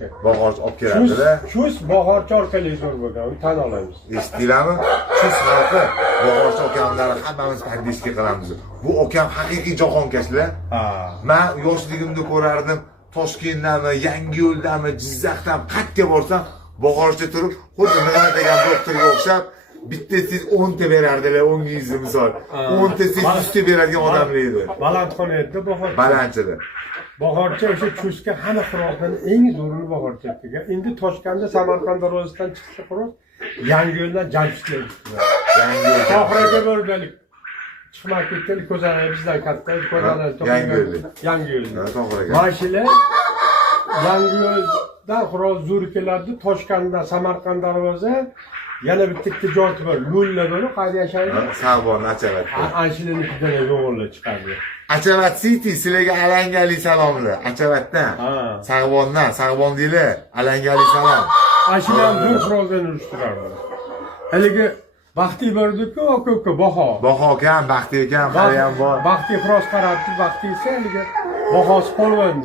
Bahorchi olib keladi-da. Chus bahorchi orqali zo'r bo'lgan, tan olamiz. Eshitdinglarmi? Chus xalqi bahorchi okamlarni hammamiz pardiska qilamiz. Bu okam haqiqiy jahonkaşlar. Men yoshligimda ko'rardim, Toshkentdami, Yangiyo'ldami, Jizzaxdan qayerga borsam, bahorchi turib, xuddi nima degan doktorga o'xshab, bitta siz 10 ta berardilar, 10 yuzli misol. 10 ta siz 100 ta beradigan odamlar edi. Balandxona edi bahorchi. Balandchida. Bahorchi o'sha chusga hamma xiroqdan eng zo'rini bahorchi edi. Endi Toshkentda Samarqand darvozasidan chiqsa xiroq, Yangiyo'ldan Jamshidga chiqdi. Yangiyo'l. Tohiraga bo'lgalik. Chiqmak ketgan ko'zani bizdan katta ko'zani Yangiyo'lda. Tohiraga. Mashina Yangiyo'ldan xiroq zo'r keladi, Toshkentdan Samarqand darvoza yana bitta joy bor, lo'lla bo'lib qayerda yashaydi? Sag'bon, Achavatda. Anshilinikidan yo'g'onlar chiqadi. Achavat City sizlarga alangali salomlar. Achavatdan. Sag'bondan, Sag'bon deylar, alangali salom. Ashina ham bir xiroldan urishtirardi. Haligi Baxtiy bordi-ku, aka Baho. Baho kam, Baxtiy kam, hali ham bor. Baxtiy xiros qaratdi, Baxtiy esa haligi Bahosi polvon.